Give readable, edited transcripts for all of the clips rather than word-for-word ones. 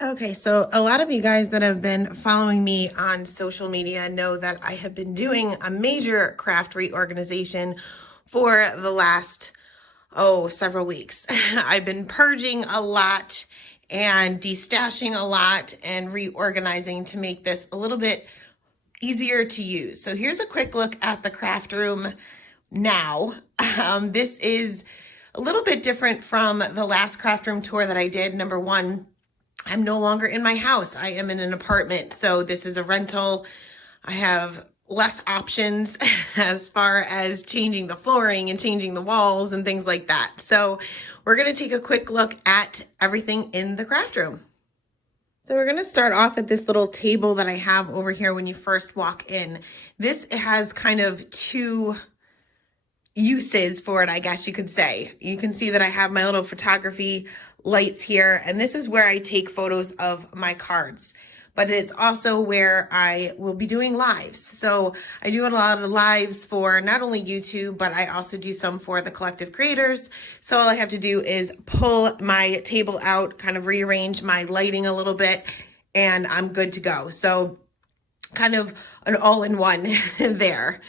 Okay, so a lot of you guys that have been following me on social media know that I have been doing a major craft reorganization for the last, several weeks. I've been purging a lot and destashing a lot and reorganizing to make this a little bit easier to use. So here's a quick look at the craft room now. This is a little bit different from the last craft room tour that I did. Number one, I'm no longer in my house. I am in an apartment. So this is a rental. I have less options as far as changing the flooring and changing the walls and things like that. So we're going to take a quick look at everything in the craft room. So we're going to start off at this little table that I have over here when you first walk in. This has kind of two uses for it, I guess you could say. You can see that I have my little photography lights here, and this is where I take photos of my cards. But it's also where I will be doing lives. So I do a lot of lives for not only YouTube, but I also do some for the Collective Creators. So all I have to do is pull my table out, kind of rearrange my lighting a little bit, and I'm good to go. So kind of an all-in-one there.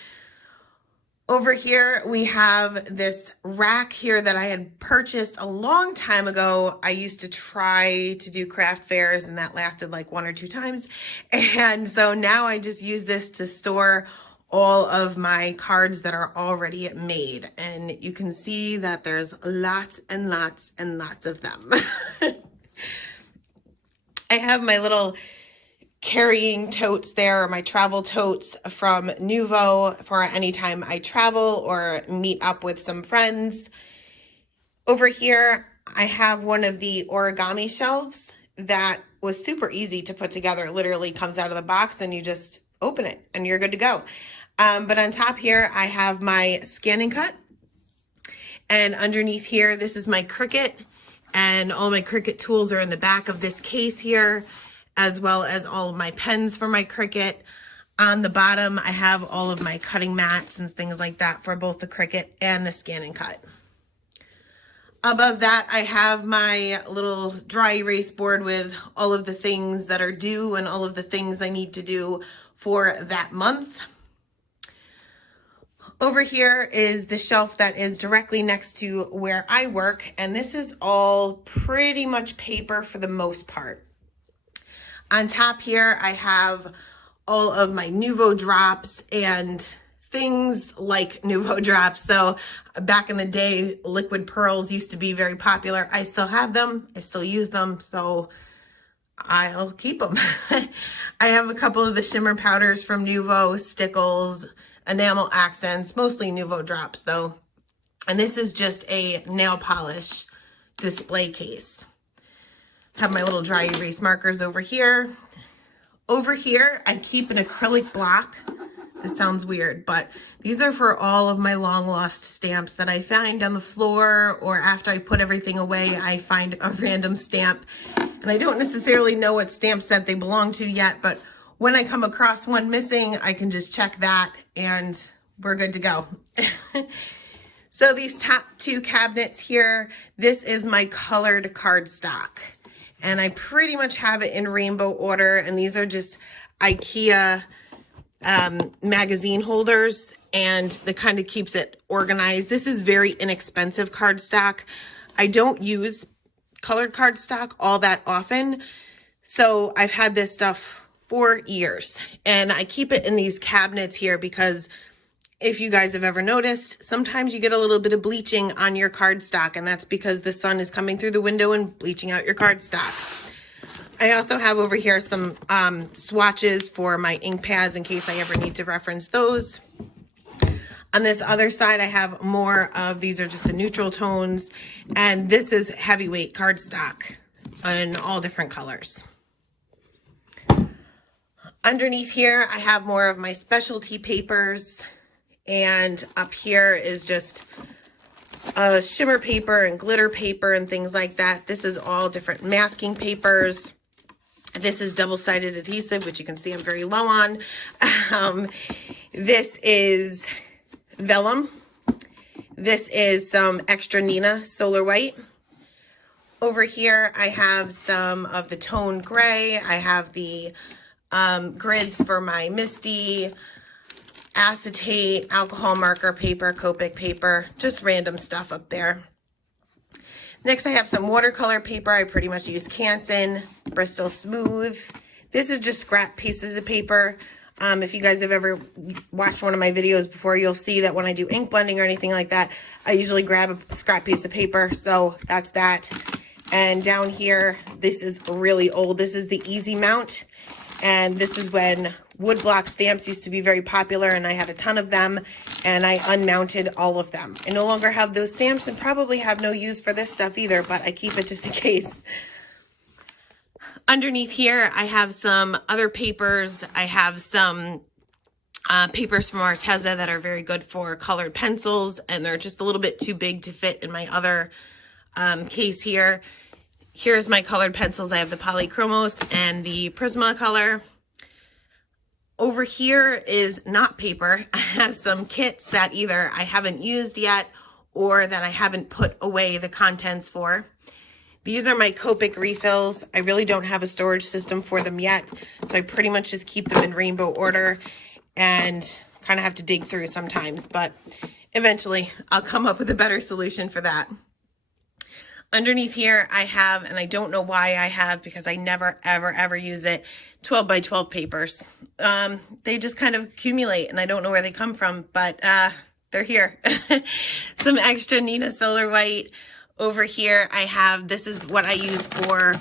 Over here, we have this rack here that I had purchased a long time ago. I used to try to do craft fairs and that lasted like 1 or 2 times. And so now I just use this to store all of my cards that are already made. And you can see that there's lots and lots and lots of them. I have my little carrying totes there, my travel totes from Nuvo for anytime I travel or meet up with some friends. Over here, I have one of the origami shelves that was super easy to put together. It literally comes out of the box and you just open it and you're good to go. But on top here, I have my Scan and Cut. And underneath here, this is my Cricut. And all my Cricut tools are in the back of this case here, as well as all of my pens for my Cricut. On the bottom, I have all of my cutting mats and things like that for both the Cricut and the Scan and Cut. Above that, I have my little dry erase board with all of the things that are due and all of the things I need to do for that month. Over here is the shelf that is directly next to where I work, and this is all pretty much paper for the most part. On top here, I have all of my Nuvo drops and things like Nuvo drops. So back in the day, liquid pearls used to be very popular. I still have them. I still use them. So I'll keep them. I have a couple of the shimmer powders from Nuvo, stickles, enamel accents, mostly Nuvo drops though. And this is just a nail polish display case. Have my little dry erase markers over here. Over here, I keep an acrylic block. This sounds weird, but these are for all of my long lost stamps that I find on the floor, or after I put everything away, I find a random stamp. And I don't necessarily know what stamp set they belong to yet, but when I come across one missing, I can just check that and we're good to go. So these top 2 cabinets here, this is my colored cardstock. And I pretty much have it in rainbow order. And these are just IKEA magazine holders. And that kind of keeps it organized. This is very inexpensive cardstock. I don't use colored cardstock all that often. So I've had this stuff for years. And I keep it in these cabinets here because if you guys have ever noticed, sometimes you get a little bit of bleaching on your cardstock, and that's because the sun is coming through the window and bleaching out your cardstock. I also have over here some swatches for my ink pads in case I ever need to reference those. On this other side, I have more of, these are just the neutral tones, and this is heavyweight cardstock in all different colors. Underneath here, I have more of my specialty papers. And up here is just shimmer paper and glitter paper and things like that. This is all different masking papers. This is double-sided adhesive, which you can see I'm very low on. This is vellum. This is some extra Neenah Solar White. Over here, I have some of the tone gray. I have the grids for my Misty, acetate, alcohol marker paper, Copic paper, just random stuff up there. Next, I have some watercolor paper. I pretty much use Canson, Bristol Smooth. This is just scrap pieces of paper. If you guys have ever watched one of my videos before, you'll see that when I do ink blending or anything like that, I usually grab a scrap piece of paper. So that's that. And down here, this is really old. This is the Easy Mount. And this is when woodblock stamps used to be very popular, and I had a ton of them, and I unmounted all of them. I no longer have those stamps and probably have no use for this stuff either, but I keep it just in case. Underneath here, I have some other papers. I have some papers from Arteza that are very good for colored pencils, and they're just a little bit too big to fit in my other case here. Here's my colored pencils. I have the Polychromos and the Prismacolor. Over here is not paper. I have some kits that either I haven't used yet or that I haven't put away the contents for. These are my Copic refills. I really don't have a storage system for them yet, so I pretty much just keep them in rainbow order and kind of have to dig through sometimes, but eventually I'll come up with a better solution for that. Underneath here, I have, and I don't know why I have because I never, ever, ever use it, 12 by 12 papers. They just kind of accumulate, and I don't know where they come from, but they're here. Some extra Neenah Solar White. Over here, I have, this is what I use for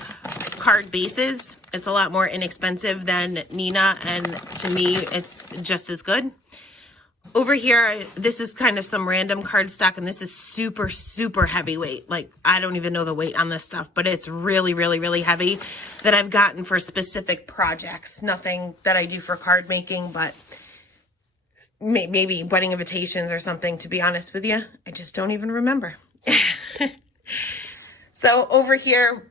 card bases. It's a lot more inexpensive than Neenah, and to me, it's just as good. Over here, this is kind of some random cardstock, and this is super, super heavyweight. Like, I don't even know the weight on this stuff, but it's really, really, really heavy that I've gotten for specific projects. Nothing that I do for card making, but maybe wedding invitations or something, to be honest with you. I just don't even remember. So over here,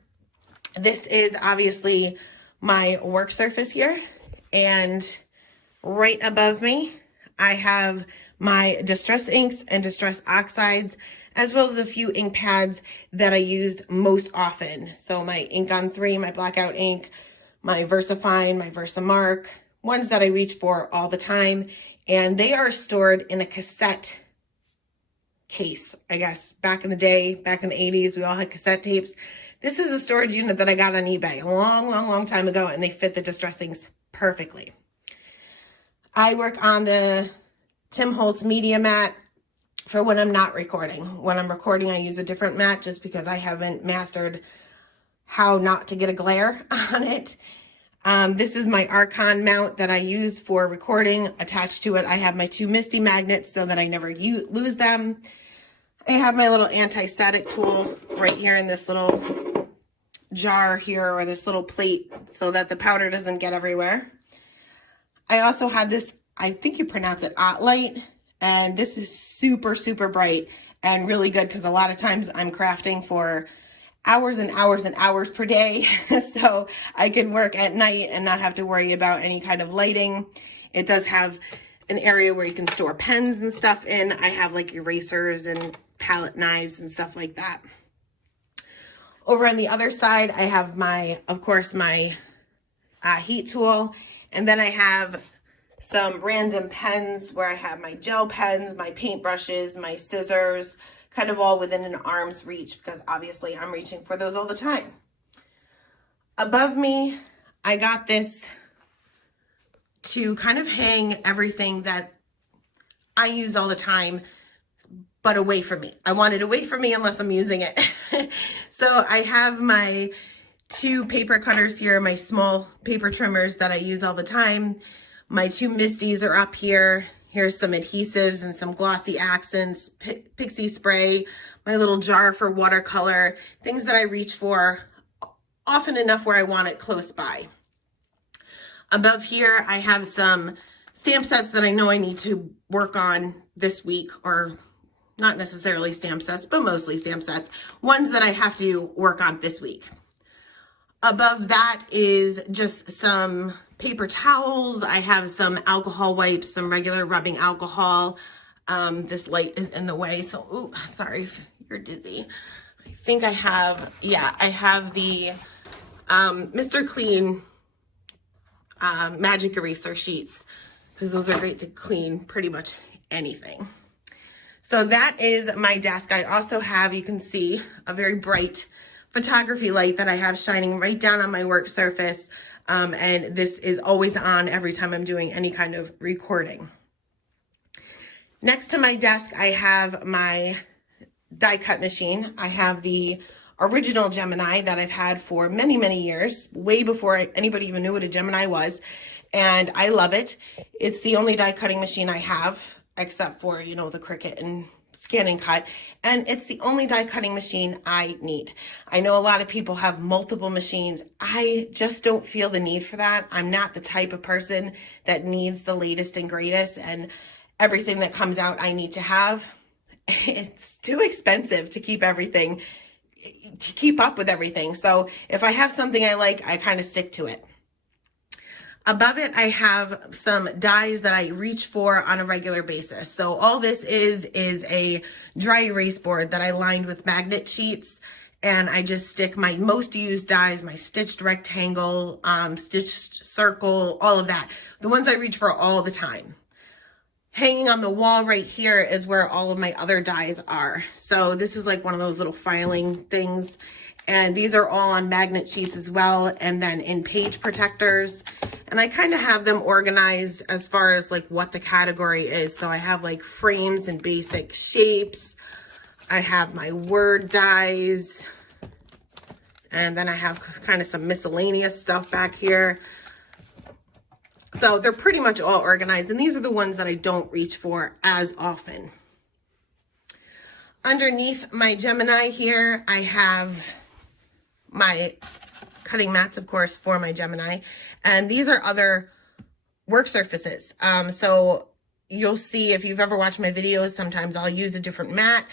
this is obviously my work surface here, and right above me, I have my Distress inks and Distress oxides, as well as a few ink pads that I use most often. So my Ink on 3, my Blackout ink, my VersaFine, my Versamark, ones that I reach for all the time. And they are stored in a cassette case, I guess. Back in the day, back in the 80s, we all had cassette tapes. This is a storage unit that I got on eBay a long, long, long time ago, and they fit the Distress inks perfectly. I work on the Tim Holtz Media Mat for when I'm not recording. When I'm recording, I use a different mat just because I haven't mastered how not to get a glare on it. This is my Archon mount that I use for recording. Attached to it, I have my 2 Misty magnets so that I never lose them. I have my little anti-static tool right here in this little jar here, or this little plate, so that the powder doesn't get everywhere. I also have this, I think you pronounce it OttLite, and this is super, super bright and really good because a lot of times I'm crafting for hours and hours and hours per day. So I can work at night and not have to worry about any kind of lighting. It does have an area where you can store pens and stuff in. I have like erasers and palette knives and stuff like that. Over on the other side, I have my, of course, my heat tool. And then I have some random pens where I have my gel pens, my paintbrushes, my scissors, kind of all within an arm's reach because obviously I'm reaching for those all the time. Above me, I got this to kind of hang everything that I use all the time, but away from me. I want it away from me unless I'm using it. So I have my 2 paper cutters here, my small paper trimmers that I use all the time. My 2 Misties are up here. Here's some adhesives and some glossy accents, pixie spray, my little jar for watercolor, things that I reach for often enough where I want it close by. Above here, I have some stamp sets that I know I need to work on this week, or not necessarily stamp sets, but mostly stamp sets, ones that I have to work on this week. Above that is just some paper towels. I have some alcohol wipes, some regular rubbing alcohol. This light is in the way, so, ooh, sorry if you're dizzy. I think I have, yeah, I have the Mr. Clean magic eraser sheets, because those are great to clean pretty much anything. So that is my desk. I also have, you can see, a very bright photography light that I have shining right down on my work surface. And this is always on every time I'm doing any kind of recording. Next to my desk, I have my die cut machine. I have the original Gemini that I've had for many, many years, way before anybody even knew what a Gemini was. And I love it. It's the only die cutting machine I have, except for, you know, the Cricut and Scan and Cut. And it's the only die cutting machine I need. I know a lot of people have multiple machines. I just don't feel the need for that. I'm not the type of person that needs the latest and greatest and everything that comes out I need to have. It's too expensive to keep everything, to keep up with everything. So if I have something I like, I kind of stick to it. Above it, I have some dies that I reach for on a regular basis. So all this is a dry erase board that I lined with magnet sheets, and I just stick my most used dies, my stitched rectangle, stitched circle, all of that. The ones I reach for all the time. Hanging on the wall right here is where all of my other dies are. So this is like one of those little filing things. And these are all on magnet sheets as well, and then in page protectors. And I kind of have them organized as far as like what the category is. So I have like frames and basic shapes. I have my word dies. And then I have kind of some miscellaneous stuff back here. So they're pretty much all organized, and these are the ones that I don't reach for as often. Underneath my Gemini here, I have my cutting mats, of course, for my Gemini, and these are other work surfaces. So you'll see if you've ever watched my videos, sometimes I'll use a different mat.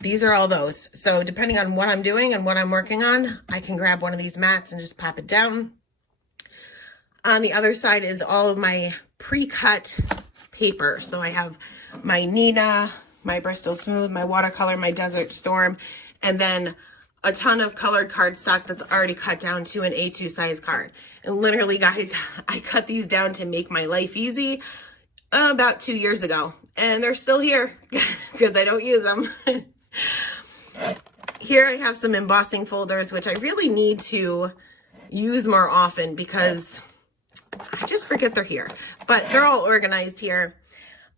These are all those. So depending on what I'm doing and what I'm working on, I can grab one of these mats and just pop it down. On the other side is all of my pre-cut paper. So I have my Neenah, my Bristol Smooth, my watercolor, my Desert Storm, and then a ton of colored cardstock that's already cut down to an A2 size card. And literally, guys, I cut these down to make my life easy about 2 years ago. And they're still here because I don't use them. Here I have some embossing folders, which I really need to use more often because I just forget they're here, but they're all organized here.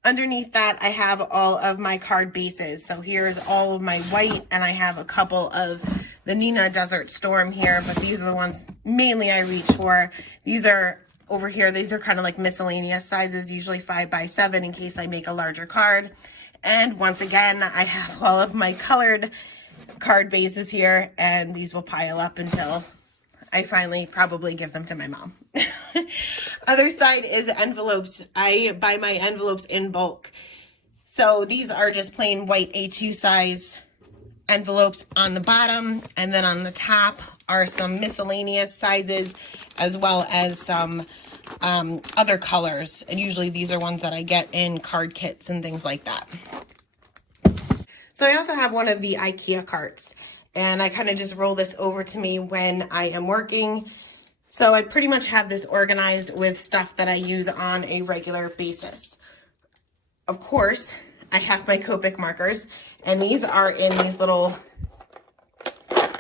Underneath that, I have all of my card bases. So here's all of my white, and I have a couple of the Neenah Desert Storm here, but these are the ones mainly I reach for. These are over here. These are kind of like miscellaneous sizes, usually 5x7 in case I make a larger card. And once again, I have all of my colored card bases here, and these will pile up until I finally probably give them to my mom. Other side is envelopes. I buy my envelopes in bulk. So these are just plain white A2 size envelopes on the bottom, and then on the top are some miscellaneous sizes as well as some other colors. And usually these are ones that I get in card kits and things like that. So I also have one of the IKEA carts, and I kind of just roll this over to me when I am working. So I pretty much have this organized with stuff that I use on a regular basis. Of course, I have my Copic markers, and these are in these little,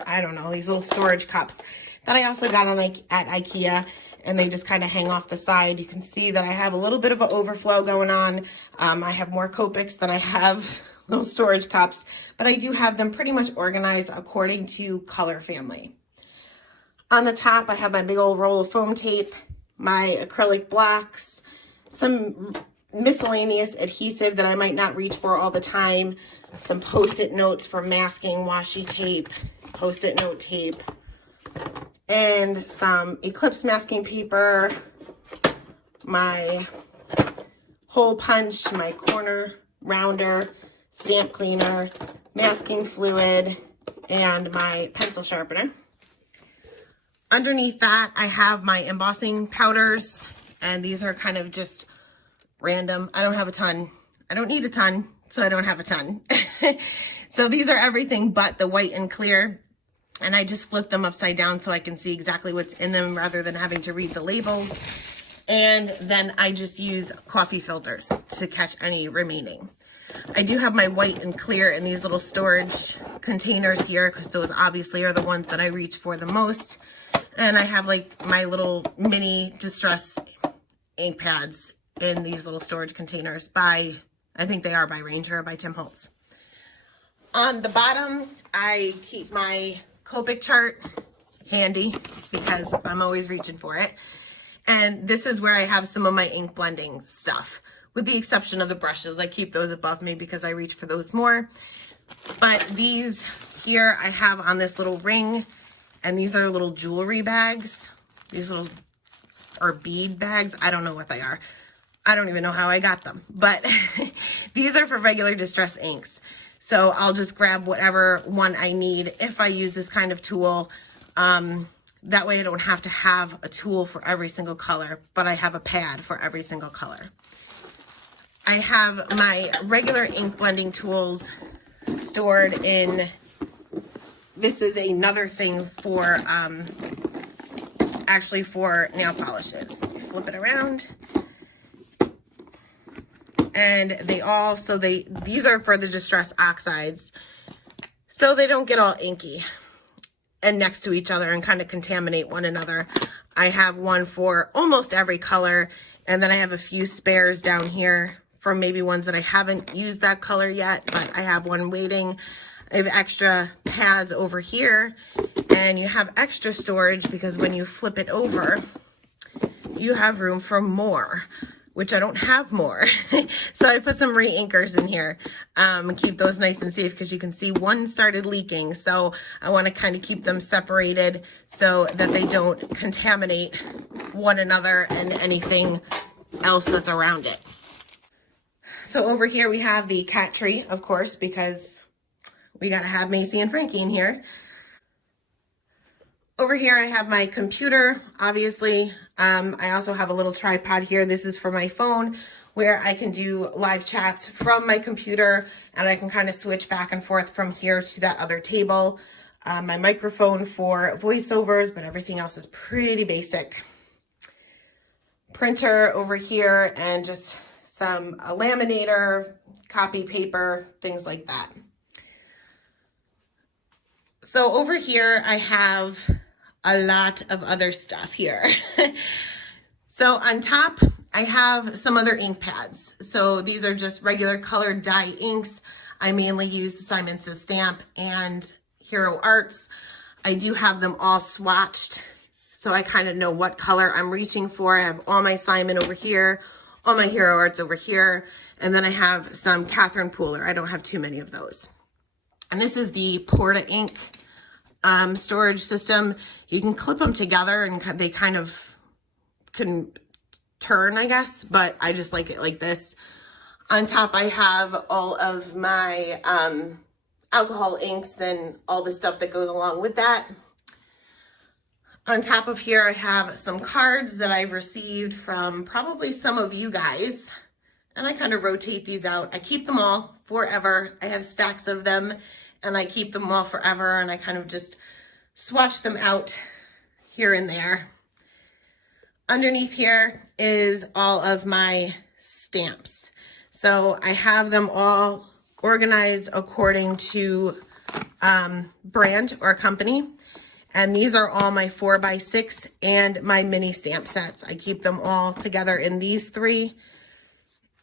I don't know, these little storage cups that I also got on at IKEA, and they just kind of hang off the side. You can see that I have a little bit of an overflow going on. I have more Copics than I have those storage cups, but I do have them pretty much organized according to color family. On the top, I have my big old roll of foam tape, my acrylic blocks, some miscellaneous adhesive that I might not reach for all the time, some Post-it notes for masking, washi tape, Post-it note tape, and some Eclipse masking paper, my hole punch, my corner rounder, stamp cleaner, masking fluid, and my pencil sharpener. Underneath that, I have my embossing powders, and these are kind of just random. I don't have a ton. I don't need a ton, so I don't have a ton. So these are everything but the white and clear. And I just flip them upside down so I can see exactly what's in them rather than having to read the labels. And then I just use coffee filters to catch any remaining. I do have my white and clear in these little storage containers here because those obviously are the ones that I reach for the most. And I have like my little mini distress ink pads in these little storage containers by, I think they are by Ranger or by Tim Holtz. On the bottom, I keep my Copic chart handy because I'm always reaching for it. And this is where I have some of my ink blending stuff, with the exception of the brushes. I keep those above me because I reach for those more. But these here I have on this little ring, and these are little jewelry bags. These little, or bead bags, I don't know what they are. I don't even know how I got them, but these are for regular distress inks. So I'll just grab whatever one I need if I use this kind of tool. That way I don't have to have a tool for every single color, but I have a pad for every single color. I have my regular ink blending tools stored in, this is another thing for, actually for nail polishes. You flip it around. And they all, so these are for the Distress Oxides, so they don't get all inky and next to each other and kind of contaminate one another. I have one for almost every color, and then I have a few spares down here for maybe ones that I haven't used that color yet, but I have one waiting. I have extra pads over here, and you have extra storage because when you flip it over, you have room for more, which I don't have more. So I put some re-inkers in here and keep those nice and safe because you can see one started leaking. So I want to kind of keep them separated so that they don't contaminate one another and anything else that's around it. So over here we have the cat tree, of course, because we got to have Macy and Frankie in here. Over here I have my computer, obviously. I also have a little tripod here. This is for my phone where I can do live chats from my computer, and I can kind of switch back and forth from here to that other table. My microphone for voiceovers, but everything else is pretty basic. Printer over here, and just some laminator, copy paper, things like that. So over here I have a lot of other stuff here. So on top, I have some other ink pads. So these are just regular colored dye inks. I mainly use the Simon Says Stamp and Hero Arts. I do have them all swatched, so I kind of know what color I'm reaching for. I have all my Simon over here, all my Hero Arts over here, and then I have some Catherine Pooler. I don't have too many of those. And this is the Porta ink storage system. You can clip them together and they kind of can turn, I guess, but I just like it like this. On top I have all of my alcohol inks and all the stuff that goes along with that. On top of here I have some cards that I've received from probably some of you guys, and I kind of rotate these out. I keep them all forever. I have stacks of them and I keep them all forever, and I kind of just swatch them out here and there. Underneath here is all of my stamps. So I have them all organized according to brand or company. And these are all my 4x6 and my mini stamp sets. I keep them all together in these three.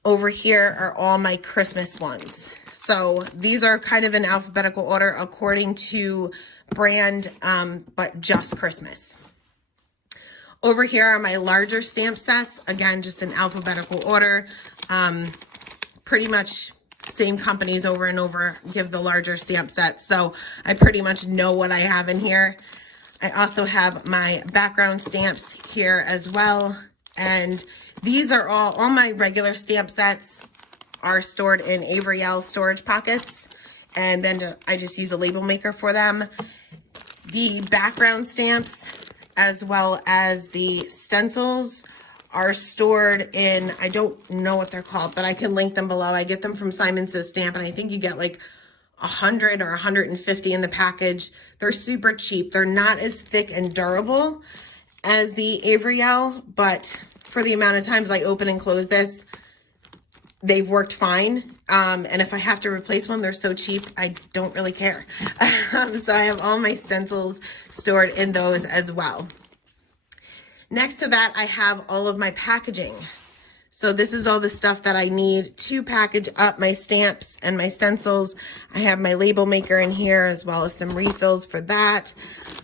Over here are all my Christmas ones. So these are kind of in alphabetical order according to brand, but just Christmas. Over here are my larger stamp sets. Again, just in alphabetical order. Pretty much same companies over and over give the larger stamp sets. So I pretty much know what I have in here. I also have my background stamps here as well. And these are all my regular stamp sets are stored in Avery Elle storage pockets, and then I just use a label maker for them. The background stamps as well as the stencils are stored in, I don't know what they're called, but I can link them below. I get them from Simon Says Stamp, and I think you get like 100 or 150 in the package. They're super cheap. They're not as thick and durable as the Avriel, but for the amount of times I open and close this, they've worked fine. And if I have to replace one, they're so cheap, I don't really care. So I have all my stencils stored in those as well. Next to that, I have all of my packaging. So this is all the stuff that I need to package up my stamps and my stencils. I have my label maker in here as well as some refills for that.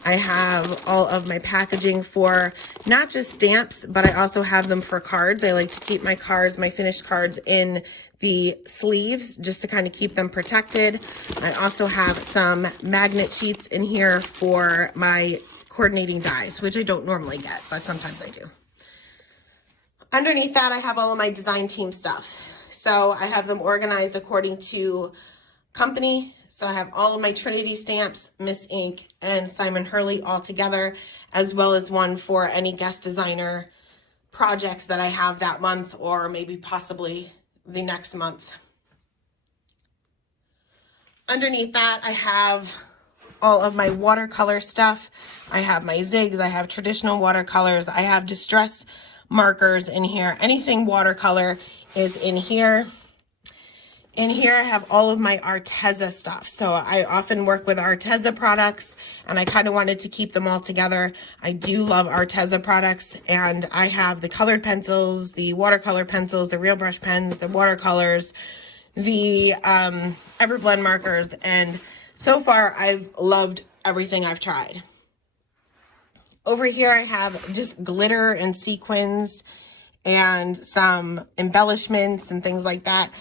I have all of my packaging for not just stamps, but I also have them for cards. I like to keep my cards, my finished cards, in the sleeves just to kind of keep them protected. I also have some magnet sheets in here for my coordinating dies, which I don't normally get, but sometimes I do. Underneath that, I have all of my design team stuff. So I have them organized according to company. So I have all of my Trinity stamps, Miss Ink, and Simon Hurley all together, as well as one for any guest designer projects that I have that month or maybe possibly the next month. Underneath that, I have all of my watercolor stuff. I have my zigs, I have traditional watercolors, I have distress markers in here. Anything watercolor is in here. In here, I have all of my Arteza stuff. So I often work with Arteza products, and I kind of wanted to keep them all together. I do love Arteza products, and I have the colored pencils, the watercolor pencils, the real brush pens, the watercolors, the Everblend markers, and so far I've loved everything I've tried. Over here, I have just glitter and sequins and some embellishments and things like that.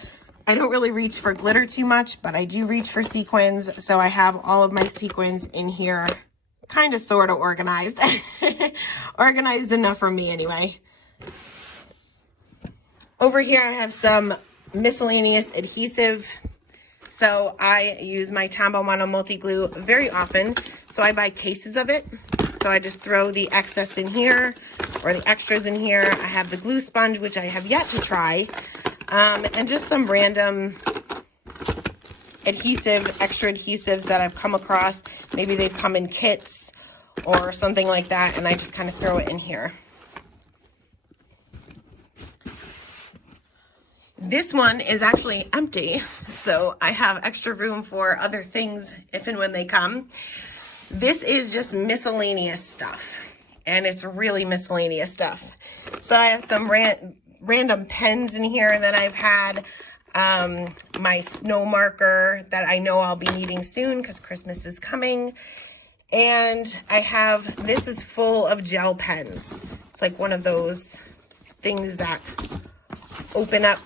I don't really reach for glitter too much, but I do reach for sequins. So I have all of my sequins in here, kind of sort of organized. Organized enough for me anyway. Over here, I have some miscellaneous adhesive. So I use my Tombow Mono Multi-Glue very often. So I buy cases of it. So I just throw the excess in here or the extras in here. I have the glue sponge, which I have yet to try. And just some random extra adhesives that I've come across. Maybe they've come in kits or something like that. And I just kind of throw it in here. This one is actually empty, so I have extra room for other things if and when they come. This is just miscellaneous stuff, and it's really miscellaneous stuff. So I have some random pens in here that I've had, my snow marker that I know I'll be needing soon because Christmas is coming, and I have, this is full of gel pens. It's like one of those things that open up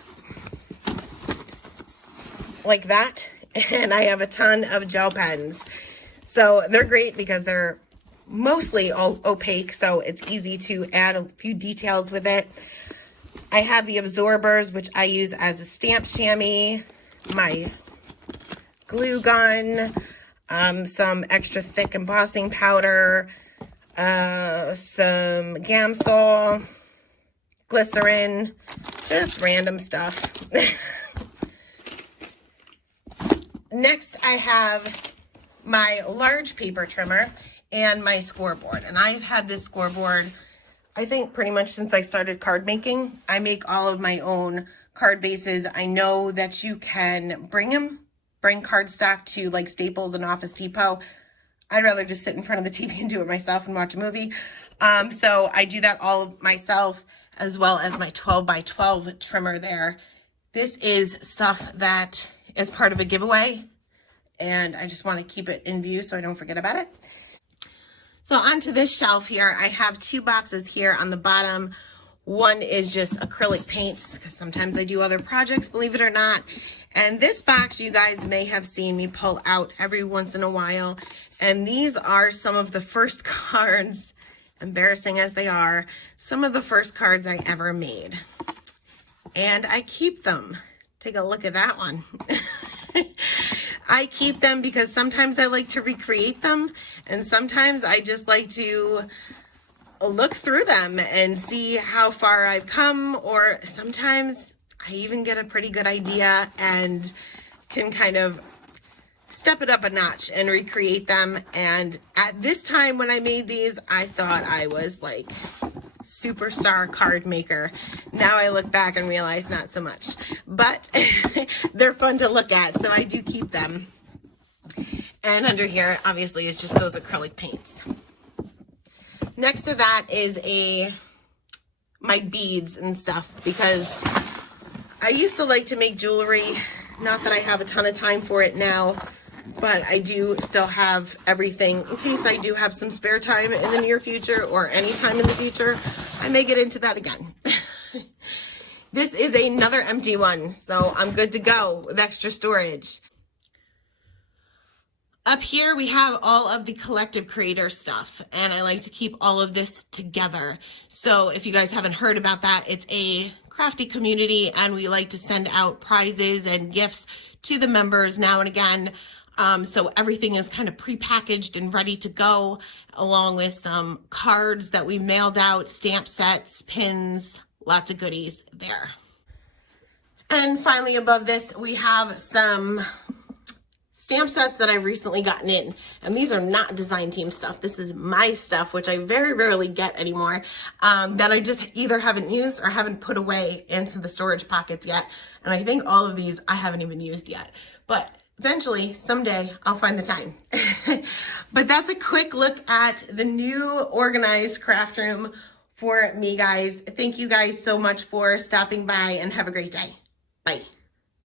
like that, and I have a ton of gel pens. So they're great because they're mostly all opaque, so it's easy to add a few details with it. I have the absorbers, which I use as a stamp chamois, my glue gun, some extra thick embossing powder, some Gamsol, glycerin, just random stuff. Next, I have my large paper trimmer and my scoreboard. And I've had this scoreboard, I think, pretty much since I started card making. I make all of my own card bases. I know that you can bring cardstock to like Staples and Office Depot. I'd rather just sit in front of the TV and do it myself and watch a movie. So I do that all myself, as well as my 12x12 trimmer there. This is stuff that is part of a giveaway, and I just want to keep it in view so I don't forget about it. So onto this shelf here, I have two boxes here on the bottom. One is just acrylic paints, because sometimes I do other projects, believe it or not. And this box you guys may have seen me pull out every once in a while. And these are some of the first cards, embarrassing as they are, some of the first cards I ever made. And I keep them. Take a look at that one. I keep them because sometimes I like to recreate them, and sometimes I just like to look through them and see how far I've come, or sometimes I even get a pretty good idea and can kind of step it up a notch and recreate them. And at this time when I made these, I thought I was like superstar card maker. Now I look back and realize not so much, but they're fun to look at, so I do keep them. And under here, obviously, is just those acrylic paints. Next to that is my beads and stuff, because I used to like to make jewelry. Not that I have a ton of time for it now, but I do still have everything in case I do have some spare time in the near future or any time in the future. I may get into that again. This is another empty one, so I'm good to go with extra storage. Up here we have all of the collective creator stuff, and I like to keep all of this together. So if you guys haven't heard about that, it's a crafty community, and we like to send out prizes and gifts to the members now and again. So everything is kind of pre-packaged and ready to go, along with some cards that we mailed out, stamp sets, pins, lots of goodies there. And finally above this, we have some stamp sets that I've recently gotten in, and these are not design team stuff. This is my stuff, which I very rarely get anymore, that I just either haven't used or haven't put away into the storage pockets yet. And I think all of these I haven't even used yet, but eventually, someday, I'll find the time. But that's a quick look at the new organized craft room for me, guys. Thank you guys so much for stopping by, and have a great day. Bye.